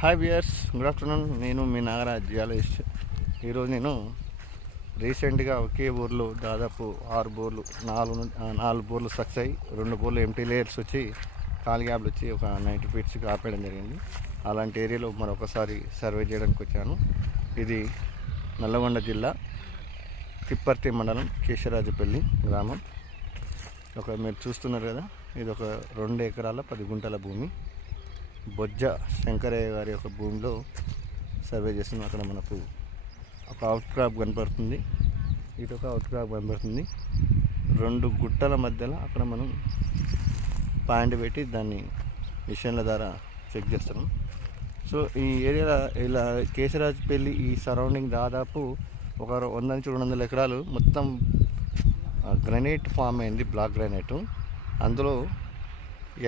Hi viewers good afternoon నేను మీ Nagaraj geologist. ఈరోజు నేను రీసెంట్గా ఒకే ఊర్లో దాదాపు ఆరు బోర్లు నాలుగు నాలుగు బోర్లు సక్సెస్ అయ్యి రెండు బోర్లు ఎంటీ లేయర్స్ వచ్చి కాల్ గ్యాప్లు వచ్చి ఒక నైంటీ ఫీట్స్కి ఆపేయడం జరిగింది. అలాంటి ఏరియాలో మరొకసారి సర్వే చేయడానికి వచ్చాను. ఇది నల్లగొండ జిల్లా తిప్పర్తి మండలం కేశరాజపల్లి గ్రామం. ఒక మీరు చూస్తున్నారు కదా ఇది ఒక రెండు ఎకరాల పది గుంటల భూమి. బొజ్జ శంకరయ్య గారి యొక్క భూమిలో సర్వే చేస్తున్నాం అక్కడ మనకు ఒక అవుట్ క్రాప్ కనపడుతుంది. ఇటు ఒక అవుట్ క్రాప్ కనపడుతుంది. రెండు గుట్టల మధ్యలో అక్కడ మనం పాయింట్ పెట్టి దాన్ని మిషన్ల ద్వారా చెక్ చేస్తున్నాం. సో ఈ ఏరియాలో ఇలా కేశరాజపల్లి ఈ సరౌండింగ్ దాదాపు ఒక వంద నుంచి రెండు వందల ఎకరాలు మొత్తం గ్రనైట్ ఫామ్ అయింది బ్లాక్ గ్రనైట్. అందులో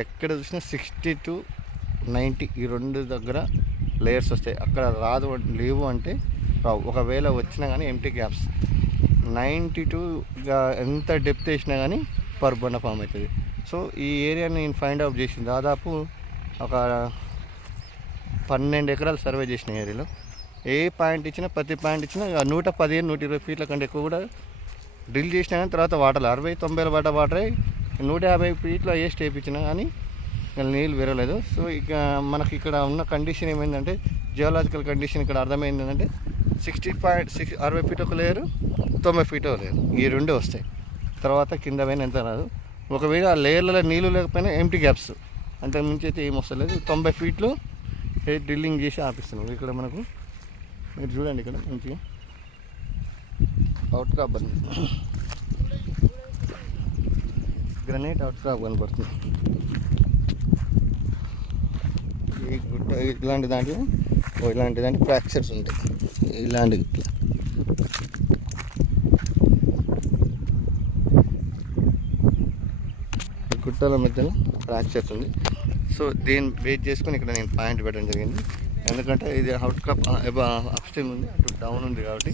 ఎక్కడ చూసినా సిక్స్టీ టు నైంటీ ఈ రెండు దగ్గర లేయర్స్ వస్తాయి. అక్కడ రాదు లేవు అంటే రావు. ఒకవేళ వచ్చినా కానీ ఎంటీ గ్యాప్స్ నైంటీ టూగా ఎంత డెప్త్ వేసినా కానీ పర్ బండ ఫామ్ అవుతుంది. సో ఈ ఏరియాని నేను ఫైండ్ అవుట్ చేసింది. దాదాపు ఒక పన్నెండు ఎకరాలు సర్వే చేసిన ఏరియాలో ఏ పాయింట్ ఇచ్చినా ప్రతి పాయింట్ ఇచ్చినా నూట పదిహేను నూట ఇరవై ఫీట్ల కంటే ఎక్కువ కూడా డ్రిల్ చేసినా కానీ తర్వాత వాటర్ అరవై తొంభై పడ్డ వాటరే నూట యాభై ఫీట్లో ఏ స్టేప్ ఇచ్చినా కానీ ఇక్కడ నీళ్ళు విరగలేదు. సో ఇక మనకి ఇక్కడ ఉన్న కండిషన్ ఏమైందంటే జియోలాజికల్ కండిషన్ ఇక్కడ అర్థమైంది ఏంటంటే సిక్స్టీ పాయింట్ సిక్స్ అరవై ఫీట్ ఒక లేయరు తొంభై ఫీట్ ఒక లేయరు. ఈ రెండు వస్తాయి. తర్వాత కింద పైన ఎంత రాదు. ఒకవేళ ఆ లేయర్లలో నీళ్ళు లేకపోయినా ఎంటీ గ్యాప్స్ అంటే మించి అయితే ఏం వస్తలేదు తొంభై ఫీట్లు డ్రిల్లింగ్ చేసి ఆపిస్తున్నాం. ఇక్కడ మనకు మీరు చూడండి ఇక్కడ మంచిగా. అవుట్ క్రాప్ బంది గ్రనైట్ అవుట్ క్రాప్ కనపడుతుంది. ఈ గుట్ట ఇలాంటి దాంట్లో ఇలాంటి దాంట్లో ఫ్రాక్చర్స్ ఉంటాయి. ఇలాంటి ఇట్లా ఈ గుట్టల మధ్యలో ఫ్రాక్చర్స్ ఉంది. సో దీన్ని వెయిట్ చేసుకొని ఇక్కడ నేను పాయింట్ పెట్టడం జరిగింది. ఎందుకంటే ఇది అవుట్ కప్ అప్ స్ట్రీమ్ ఉంది. అటు డౌన్ ఉంది కాబట్టి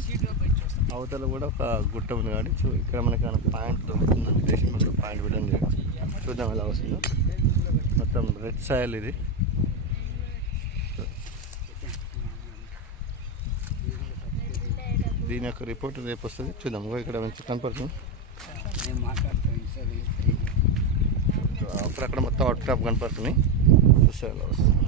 అవతల కూడా ఒక గుట్ట ఉంది కాబట్టి సో ఇక్కడ మనకి పాయింట్ దొరుకుతుంది పాయింట్ పెట్టడం జరిగింది. చూద్దాం ఎలా వస్తుందో. మొత్తం రెడ్ సాయిల్ ఇది. దీని యొక్క రిపోర్ట్ రేపు వస్తుంది. చూద్దాం. ఇక్కడ మంచి కనపడుతుంది. నేను మాట్లాడతాను సార్ అప్పుడు అక్కడ మొత్తం అవుట్ క్రాప్ కనపడుతున్నాయి ఎలా వస్తుంది